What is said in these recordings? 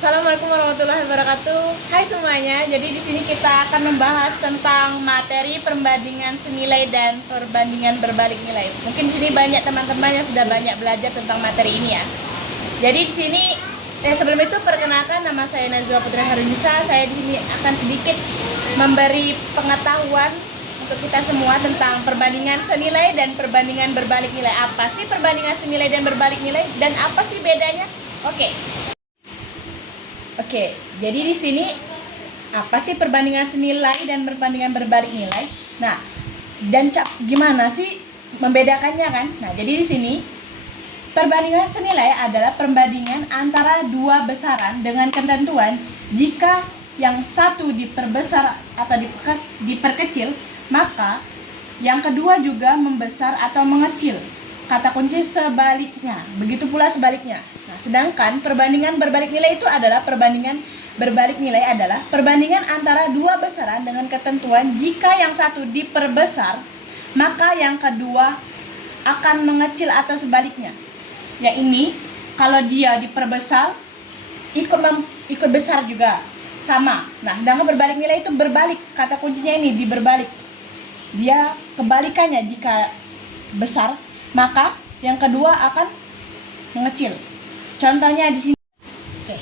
Assalamualaikum warahmatullahi wabarakatuh. Hai semuanya. Jadi di sini kita akan membahas tentang materi perbandingan senilai dan perbandingan berbalik nilai. Mungkin di sini banyak teman-teman yang sudah banyak belajar tentang materi ini ya. Jadi di sini sebelum itu perkenalkan, nama saya Nazwa Putri Harunisa. Saya di sini akan sedikit memberi pengetahuan untuk kita semua tentang perbandingan senilai dan perbandingan berbalik nilai. Apa sih perbandingan senilai dan berbalik nilai dan apa sih bedanya? Oke, jadi di sini apa sih perbandingan senilai dan perbandingan berbalik nilai? Nah, dan gimana sih membedakannya kan? Nah, jadi di sini perbandingan senilai adalah perbandingan antara dua besaran dengan ketentuan jika yang satu diperbesar atau diperkecil, maka yang kedua juga membesar atau mengecil. Kata kunci sebaliknya, begitu pula sebaliknya. Nah, sedangkan perbandingan berbalik nilai itu adalah perbandingan antara dua besaran dengan ketentuan jika yang satu diperbesar, maka yang kedua akan mengecil atau sebaliknya. Yang ini kalau dia diperbesar ikut besar juga sama. Nah, sedangkan berbalik nilai itu berbalik. Kata kuncinya ini di berbalik. Dia kebalikannya, jika besar maka yang kedua akan mengecil. Contohnya di sini. Oke.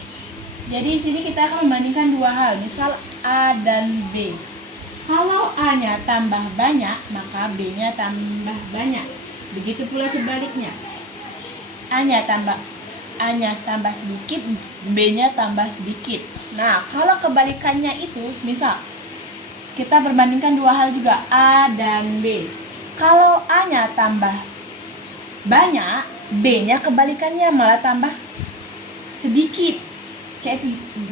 Jadi di sini kita akan membandingkan dua hal, misal A dan B. Kalau A-nya tambah banyak, maka B-nya tambah banyak. Begitu pula sebaliknya. A-nya tambah sedikit, B-nya tambah sedikit. Nah, kalau kebalikannya itu, misal kita perbandingkan dua hal juga, A dan B. Kalau A-nya tambah banyak, B-nya kebalikannya malah tambah sedikit.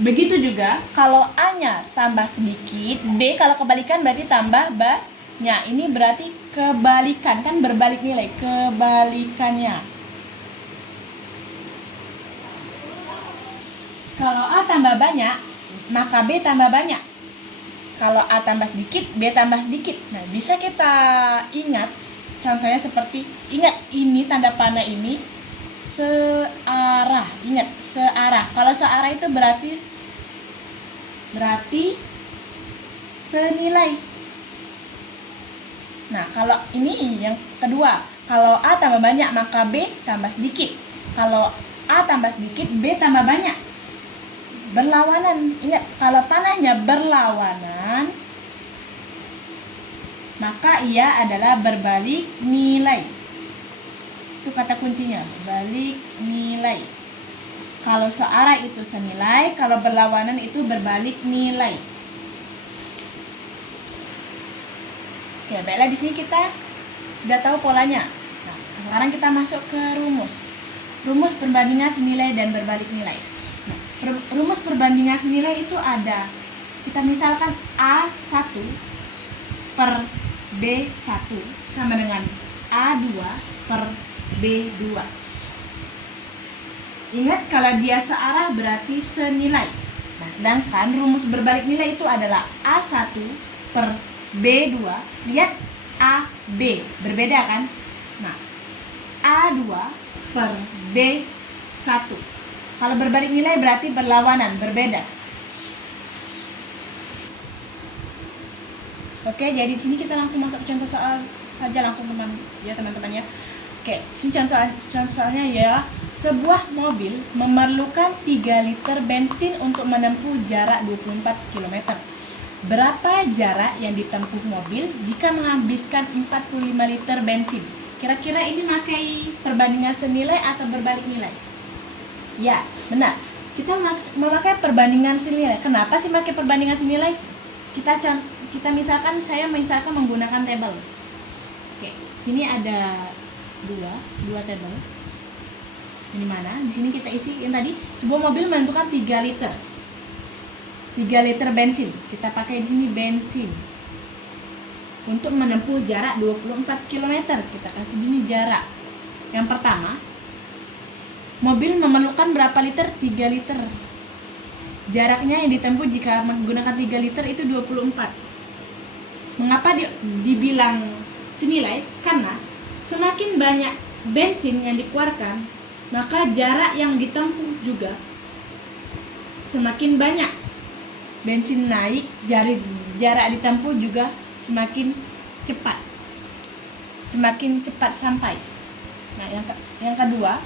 Begitu juga kalau A-nya tambah sedikit, B kalau kebalikan berarti tambah banyak. Ini berarti kebalikan, kan berbalik nilai, kebalikannya. Kalau A tambah banyak, maka B tambah banyak. Kalau A tambah sedikit, B tambah sedikit. Nah, bisa kita ingat, contohnya seperti, ingat ini tanda panah ini searah. Ingat, searah. Kalau searah itu berarti senilai. Nah, kalau ini yang kedua, kalau A tambah banyak maka B tambah sedikit. Kalau A tambah sedikit, B tambah banyak. Berlawanan. Ingat, kalau panahnya berlawanan, maka ia adalah berbalik nilai. Itu kata kuncinya, balik nilai. Kalau searah itu senilai, kalau berlawanan itu berbalik nilai. Oke, baiklah, di sini kita sudah tahu polanya. Nah, sekarang kita masuk ke rumus. Rumus perbandingan senilai dan berbalik nilai. Nah, rumus perbandingan senilai itu ada, kita misalkan A1 per B1 sama dengan A2 per B2. Ingat, kalau dia searah berarti senilai. Nah, sedangkan rumus berbalik nilai itu adalah A1 per B2. Lihat, AB berbeda kan? Nah, A2 per B1. Kalau berbalik nilai berarti berlawanan, berbeda. Oke, jadi di sini kita langsung masuk ke contoh soal saja langsung teman-teman ya. Oke, sini contoh soalnya ya. Sebuah mobil memerlukan 3 liter bensin untuk menempuh jarak 24 km. Berapa jarak yang ditempuh mobil jika menghabiskan 45 liter bensin? Kira-kira ini pakai perbandingan senilai atau berbalik nilai? Ya, benar. Kita memakai perbandingan senilai. Kenapa sih pakai perbandingan senilai? Kita misalkan, saya menggunakan tabel. Oke, ini ada dua tabel. Ini mana? Di sini kita isi yang tadi, sebuah mobil menentukan 3 liter. 3 liter bensin. Kita pakai di sini bensin. Untuk menempuh jarak 24 km, kita kasih di sini jarak. Yang pertama, mobil memerlukan berapa liter? 3 liter. Jaraknya yang ditempuh jika menggunakan 3 liter itu 24. Mengapa dibilang senilai? Karena semakin banyak bensin yang dikeluarkan, maka jarak yang ditempuh juga semakin banyak bensin naik, jarak ditempuh juga semakin cepat. Semakin cepat sampai. Nah, yang kedua,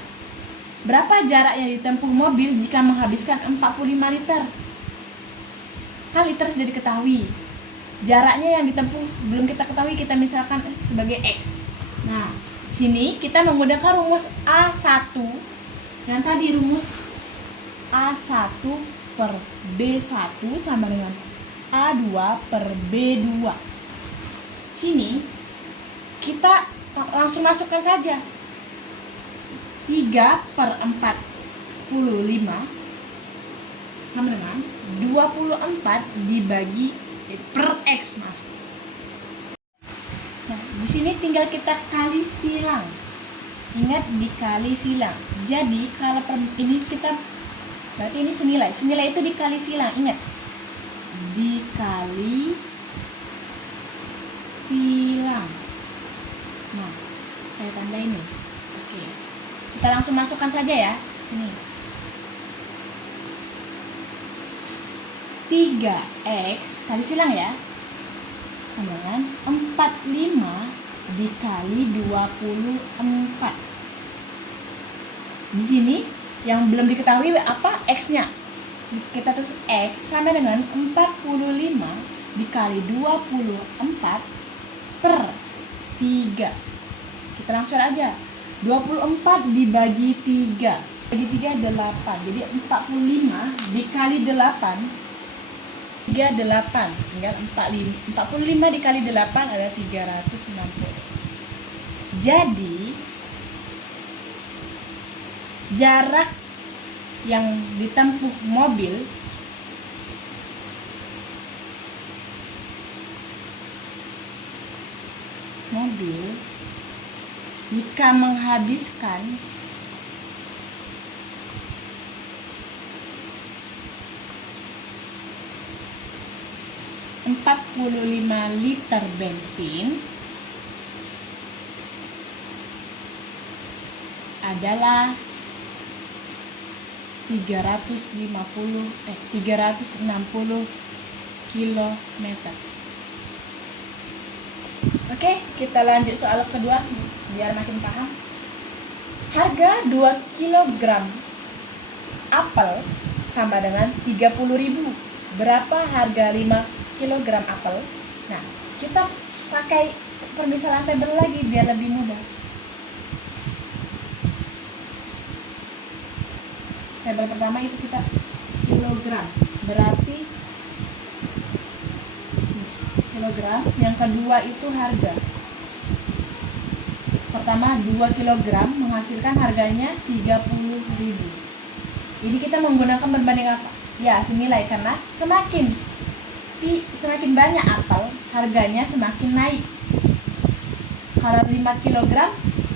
berapa jarak yang ditempuh mobil jika menghabiskan 45 liter? Kan liter sudah diketahui. Jaraknya yang ditempuh belum kita ketahui, kita misalkan sebagai X. Nah, sini kita menggunakan rumus A1. Yang tadi rumus A1 per B1 sama dengan A2 per B2. Sini kita langsung masukkan saja 3 per 45 sama dengan 24 dibagi per X, maaf. Nah, di sini tinggal kita kali silang. Ingat, dikali silang. Jadi kalau ini kita berarti ini senilai. Senilai itu dikali silang. Ingat, dikali silang. Nah, saya tanda ini. Oke. Kita langsung masukkan saja ya. Sini. 3x kali silang ya. Kemudian 45 dikali 24. Di sini yang belum diketahui apa x-nya. Kita tulis x sama dengan 45 dikali 24 per 3. Kita langsung aja. 24 dibagi 3. Bagi 3 8. Jadi 45 dikali 8 38, tinggal 45 dikali 8 adalah 360. Jadi jarak yang ditempuh mobil jika menghabiskan 45 liter bensin adalah 360 km. Oke, kita lanjut soal kedua biar makin paham. Harga 2 kg apel sama dengan 30.000. Berapa harga 5 kilogram apel? Nah, kita pakai permisalan tabel lagi biar lebih mudah. Tabel pertama itu kita kilogram, berarti kilogram. Yang kedua itu harga. Pertama 2 kilogram menghasilkan harganya 30.000. Ini kita menggunakan berbanding apa? Ya, senilai, karena semakin banyak apel, harganya semakin naik. Kalau 5 kg,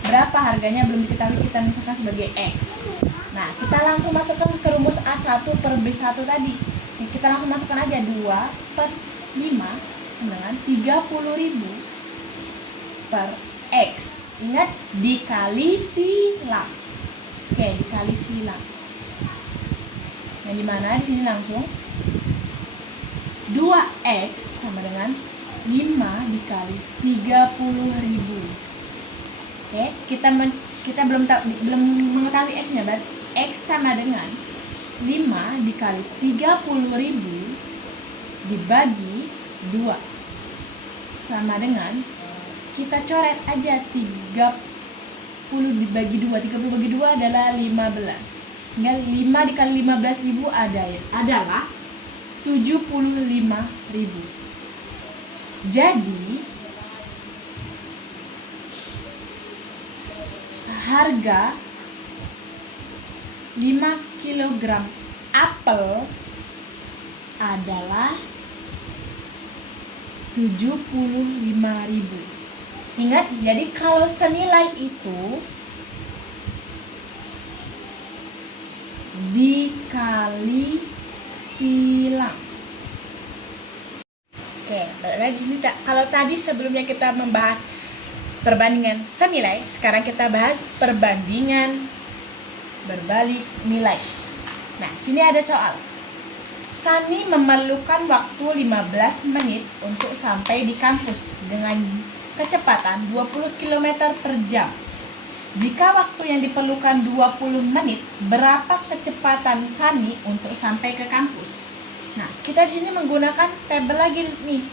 berapa harganya belum diketahui, kita misalkan sebagai X. Nah, kita langsung masukkan ke rumus A1 per B1 tadi. Nah, kita langsung masukkan aja 2 per 5 dengan 30.000 per X. Ingat, dikali silang. Oke, dikali silang. Yang dimana di sini langsung 2x sama dengan 5 dikali 30.000. Oke, kita belum mengetahui x-nya, berarti x sama dengan 5 dikali 30.000 dibagi 2 sama dengan, kita coret aja 30 dibagi 2. 30 bagi 2 adalah 15. Tinggal 5 dikali 15.000 adalah 75.000. Jadi harga 5 kg apel adalah 75.000. Ingat, jadi kalau senilai itu dikali silang. Oke, di sini kalau tadi sebelumnya kita membahas perbandingan senilai, sekarang kita bahas perbandingan berbalik nilai. Nah, sini ada soal. Sani memerlukan waktu 15 menit untuk sampai di kampus dengan kecepatan 20 km per jam. Jika waktu yang diperlukan 20 menit, berapa kecepatan Sani untuk sampai ke kampus? Nah, kita di sini menggunakan tabel lagi nih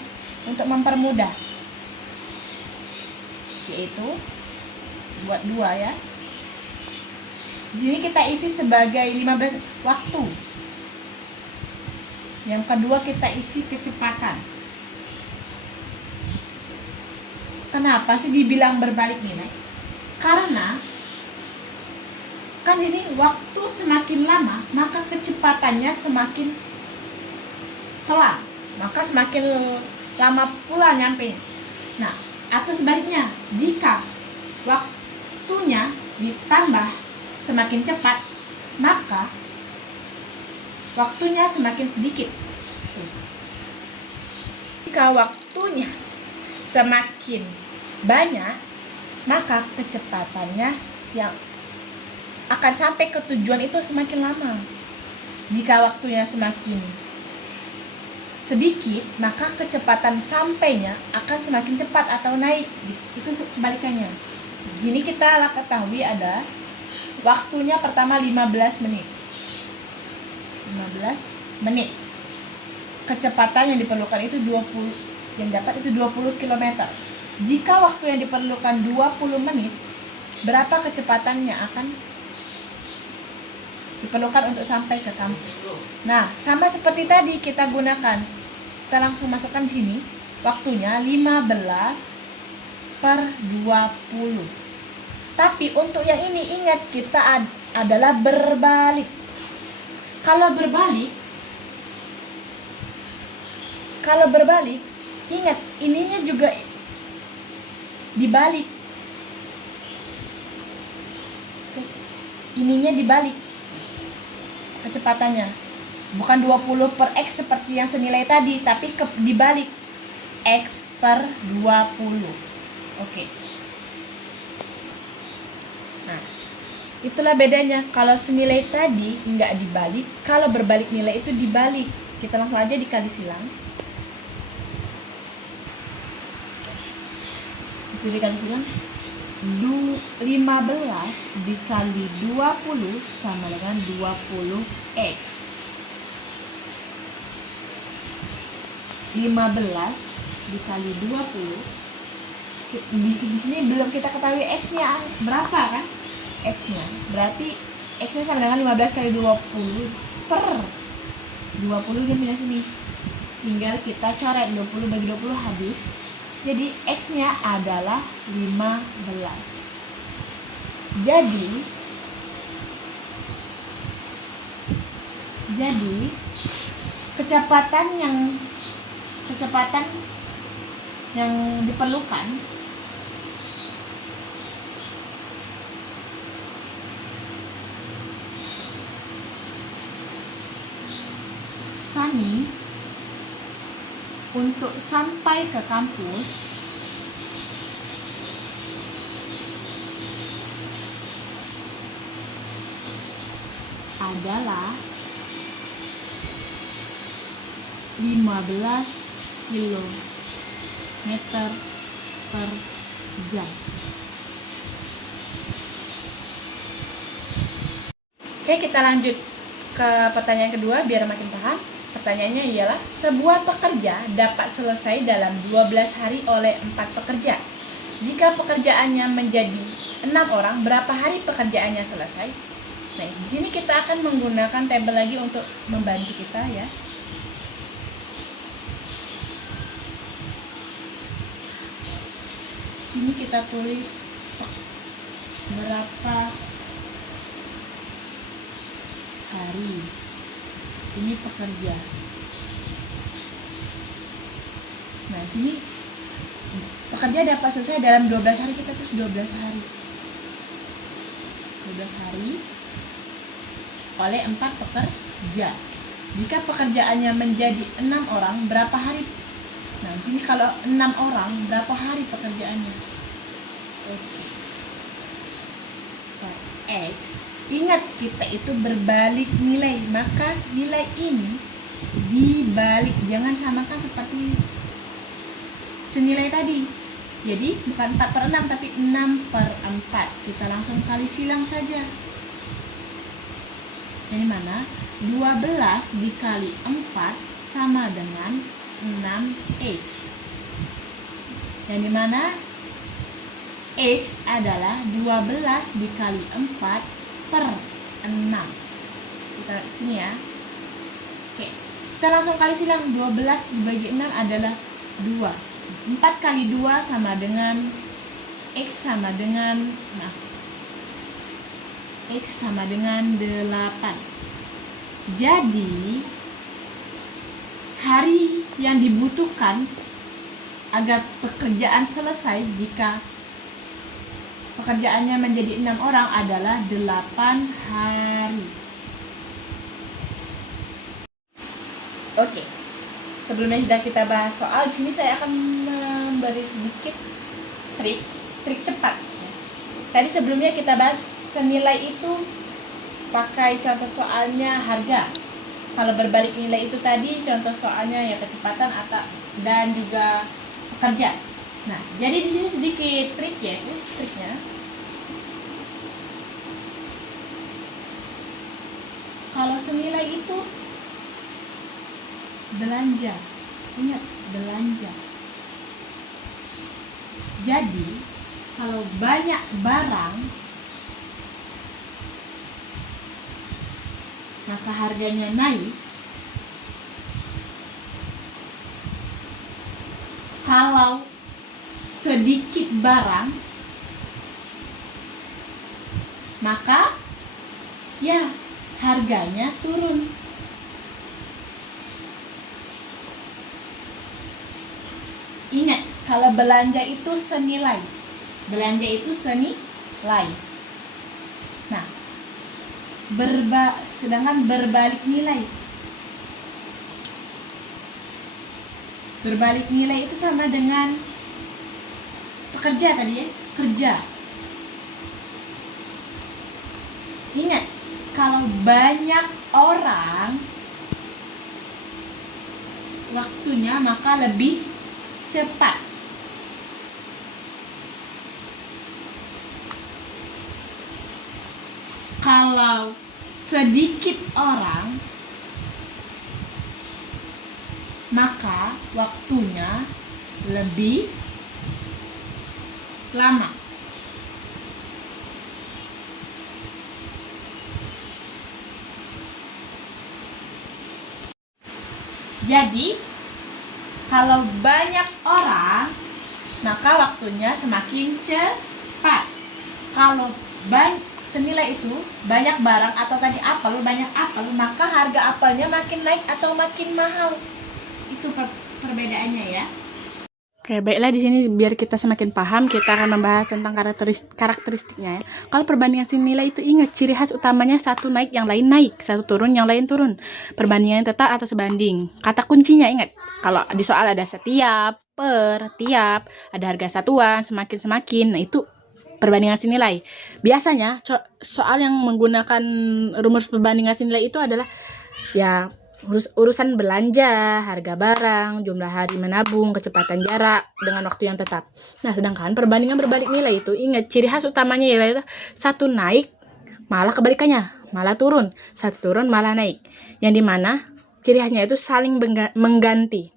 untuk mempermudah. Yaitu buat 2 ya. Di sini kita isi sebagai 15 waktu. Yang kedua kita isi kecepatan. Kenapa sih dibilang berbalik nilai? Karena kan ini waktu semakin lama, maka kecepatannya semakin pelan, maka semakin lama pula nyampe. Nah, atau sebaliknya, jika waktunya ditambah semakin cepat, maka waktunya semakin sedikit. Jika waktunya semakin banyak, maka kecepatannya yang akan sampai ke tujuan itu semakin lama. Jika waktunya semakin sedikit, maka kecepatan sampainya akan semakin cepat atau naik. Itu kebalikannya. Gini kita ketahui ada waktunya pertama 15 menit. 15 menit. Kecepatan yang diperlukan itu 20, yang dapat itu 20 km. Jika waktu yang diperlukan 20 menit, berapa kecepatan yang akan diperlukan untuk sampai ke kampus? Nah, sama seperti tadi kita gunakan. Kita langsung masukkan di sini. Waktunya 15 per 20. Tapi untuk yang ini ingat kita adalah berbalik. Kalau berbalik, ingat ininya juga dibalik. Ininya dibalik kecepatannya. Bukan 20 per X seperti yang senilai tadi, tapi dibalik X per 20. Oke. Nah, itulah bedanya. Kalau senilai tadi nggak dibalik, kalau berbalik nilai itu dibalik. Kita langsung aja dikali silang. Jadi dikali silang, 15 dikali 20 sama dengan 20X. 15 dikali 20, di sini belum kita ketahui X-nya berapa kan? X-nya berarti X-nya sama dengan 15 kali 20 per 20 dia pindah sini. Tinggal kita coret 20 bagi 20 habis. Jadi X-nya adalah 15. Jadi kecepatan yang diperlukan Sani untuk sampai ke kampus adalah 15 km per jam. Oke, kita lanjut ke pertanyaan kedua biar makin paham. Pertanyaannya ialah, sebuah pekerja dapat selesai dalam 12 hari oleh 4 pekerja. Jika pekerjaannya menjadi 6 orang, berapa hari pekerjaannya selesai? Nah, di sini kita akan menggunakan tabel lagi untuk membantu kita ya. Sini kita tulis berapa hari ini pekerja. Nah, sini pekerja dapat selesai dalam 12 hari, kita tulis 12 hari. 12 hari oleh 4 pekerja. Jika pekerjaannya menjadi 6 orang, berapa hari? Nah, di sini kalau 6 orang, berapa hari pekerjaannya? Oke. X. Ingat, kita itu berbalik nilai, maka nilai ini dibalik, jangan samakan seperti senilai tadi. Jadi bukan 4/6 tapi 6/4. Kita langsung kali silang saja. Yang mana 12 dikali 4 sama dengan 6H. Yang dimana X adalah 12 dikali 4 per 6. Kita lihat sini ya. Oke, kita langsung kali silang. 12 dibagi 6 adalah 2. 4 kali 2 sama dengan X sama dengan X sama dengan 8. Jadi hari yang dibutuhkan agar pekerjaan selesai jika pekerjaannya menjadi 6 orang adalah 8 hari. Oke. Sebelumnya sudah kita bahas soal, di sini saya akan memberi sedikit trik cepat. Tadi sebelumnya kita bahas senilai itu pakai contoh soalnya harga. Kalau berbalik nilai itu tadi contoh soalnya ya kecepatan atau dan juga pekerja. Nah, jadi di sini sedikit trik ya, triknya. Kalau senilai itu belanja, ingat belanja. Jadi kalau banyak barang maka harganya naik. Kalau sedikit barang maka ya harganya turun. Ingat, kalau belanja itu senilai. Belanja itu senilai. Nah, sedangkan berbalik nilai. Berbalik nilai itu sama dengan pekerja tadi ya, kerja. Ingat, kalau banyak orang waktunya maka lebih cepat. Kalau sedikit orang maka waktunya lebih lama. Jadi kalau banyak orang maka waktunya semakin cepat. Kalau senilai itu banyak barang atau tadi apel, banyak apel, maka harga apelnya makin naik atau makin mahal. Itu perbedaannya ya. Oke, baiklah di sini biar kita semakin paham, kita akan membahas tentang karakteristiknya ya. Kalau perbandingan senilai itu ingat ciri khas utamanya satu naik yang lain naik, satu turun yang lain turun. Perbandingan tetap atau sebanding. Kata kuncinya ingat. Kalau di soal ada setiap, per, tiap, ada harga satuan, semakin. Nah, itu perbandingan senilai. Biasanya soal yang menggunakan rumus perbandingan senilai itu adalah ya urusan belanja, harga barang, jumlah hari menabung, kecepatan jarak dengan waktu yang tetap. Nah, sedangkan perbandingan berbalik nilai itu ingat ciri khas utamanya yaitu satu naik malah kebalikannya, malah turun, satu turun malah naik. Yang dimana ciri khasnya itu saling mengganti.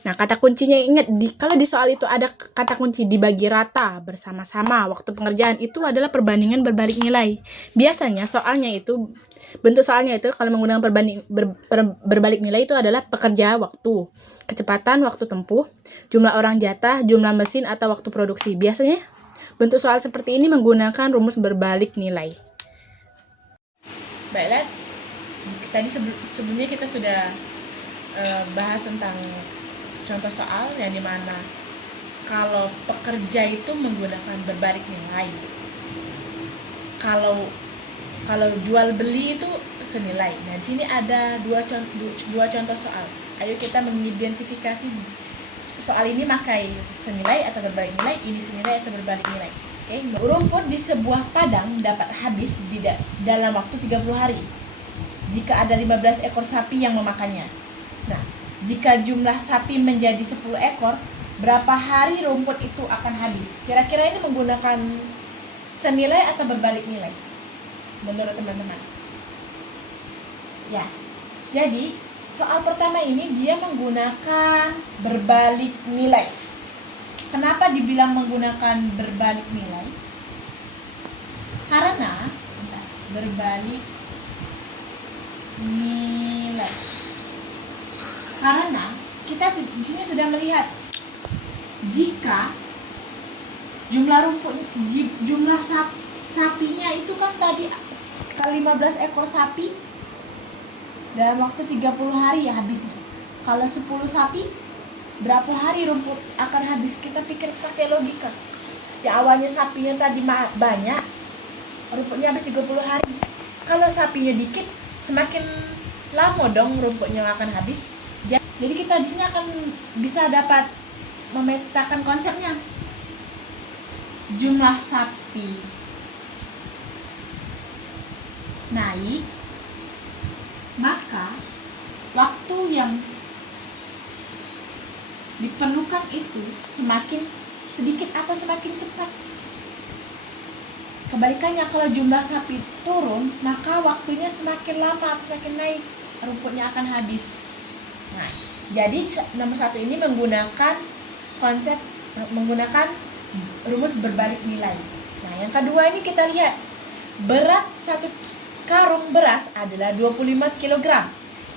Nah, kata kuncinya ingat kalau di soal itu ada kata kunci dibagi rata bersama-sama waktu pengerjaan, itu adalah perbandingan berbalik nilai. Biasanya bentuk soalnya itu kalau menggunakan berbalik nilai itu adalah pekerja waktu, kecepatan waktu tempuh, jumlah orang jatah, jumlah mesin atau waktu produksi. Biasanya bentuk soal seperti ini menggunakan rumus berbalik nilai. Baiklah, tadi sebelumnya kita sudah bahas tentang contoh soal yang dimana kalau pekerja itu menggunakan berbalik nilai. Kalau jual beli itu senilai. Nah, di sini ada dua contoh soal. Ayo kita mengidentifikasi soal ini pakai senilai atau berbalik nilai, ini senilai atau berbalik nilai. Oke, rumput di sebuah padang dapat habis dalam waktu 30 hari jika ada 15 ekor sapi yang memakannya. Jika jumlah sapi menjadi 10 ekor, berapa hari rumput itu akan habis? Kira-kira ini menggunakan senilai atau berbalik nilai menurut teman-teman? Ya, jadi soal pertama ini dia menggunakan berbalik nilai. Kenapa dibilang menggunakan berbalik nilai? Karena berbalik nilai. Karena kita di sini sudah melihat jika jumlah sapinya itu kan tadi 15 ekor sapi dalam waktu 30 hari ya habisnya. Kalau 10 sapi, berapa hari rumput akan habis? Kita pikir pakai logika. Ya awalnya sapinya tadi banyak, rumputnya habis 30 hari. Kalau sapinya dikit, semakin lama dong rumputnya akan habis. Jadi kita di sini akan bisa dapat memetakan konsepnya. Jumlah sapi naik, maka waktu yang diperlukan itu semakin sedikit atau semakin cepat. Kebalikannya, kalau jumlah sapi turun, maka waktunya semakin lama atau semakin naik, rumputnya akan habis. Nah, jadi nomor 1 ini menggunakan rumus berbalik nilai. Nah, yang kedua ini kita lihat berat 1 karung beras adalah 25 kg.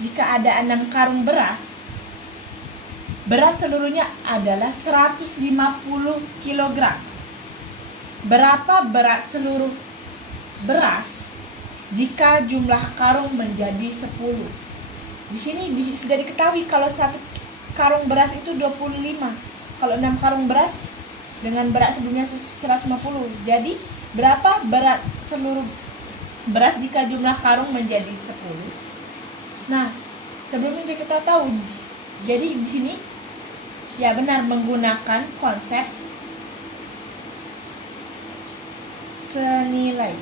Jika ada 6 karung beras seluruhnya adalah 150 kg. Berapa berat seluruh beras jika jumlah karung menjadi 10? Di sini sudah diketahui kalau 1 karung beras itu 25. Kalau 6 karung beras dengan berat sebelumnya 150. Jadi berapa berat seluruh beras jika jumlah karung menjadi 10? Nah, sebelum itu kita tahu. Jadi di sini ya benar menggunakan konsep senilai.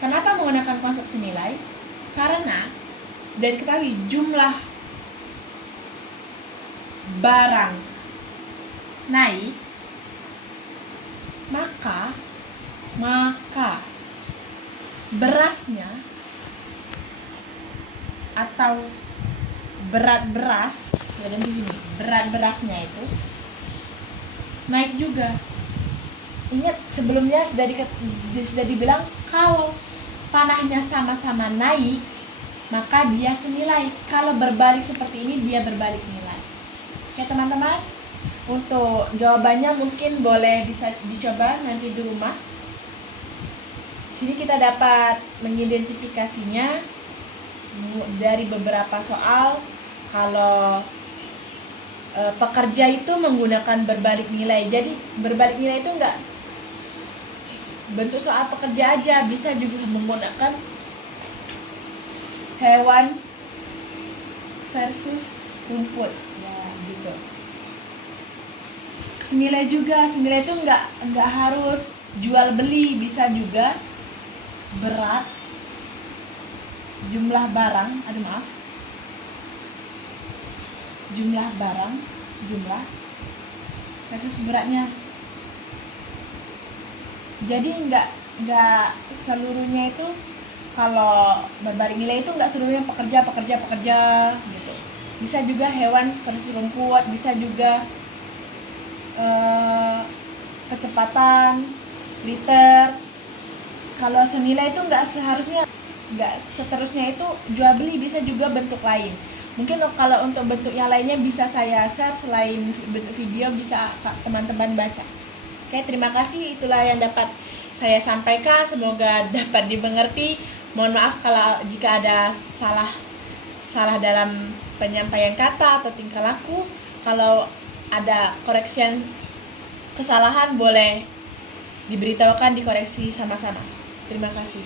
Kenapa menggunakan konsep senilai? Karena sudah diketahui jumlah barang naik, maka berasnya atau berat beras, ya dan di sini berat berasnya itu naik juga. Ingat sebelumnya sudah dibilang kalau panahnya sama-sama naik, maka dia senilai. Kalau berbalik seperti ini, dia berbalik nilai. Oke teman-teman, untuk jawabannya mungkin boleh bisa dicoba nanti di rumah. Sini kita dapat mengidentifikasinya dari beberapa soal. Kalau pekerja itu menggunakan berbalik nilai. Jadi berbalik nilai itu enggak bentuk soal pekerja aja, bisa juga menggunakan hewan versus rumput ya gitu. Senilai juga, senilai itu enggak harus jual beli, bisa juga berat jumlah barang, jumlah barang, jumlah versus beratnya. Jadi enggak seluruhnya itu, kalau berbalik nilai itu enggak seluruhnya pekerja gitu. Bisa juga hewan versus rumput, bisa juga kecepatan, liter. Kalau senilai itu enggak seterusnya itu jual beli, bisa juga bentuk lain. Mungkin kalau untuk bentuk yang lainnya bisa saya share, selain bentuk video bisa teman-teman baca. Oke, terima kasih. Itulah yang dapat saya sampaikan. Semoga dapat dimengerti. Mohon maaf kalau jika ada salah dalam penyampaian kata atau tingkah laku. Kalau ada koreksi kesalahan boleh diberitahukan, dikoreksi sama-sama. Terima kasih.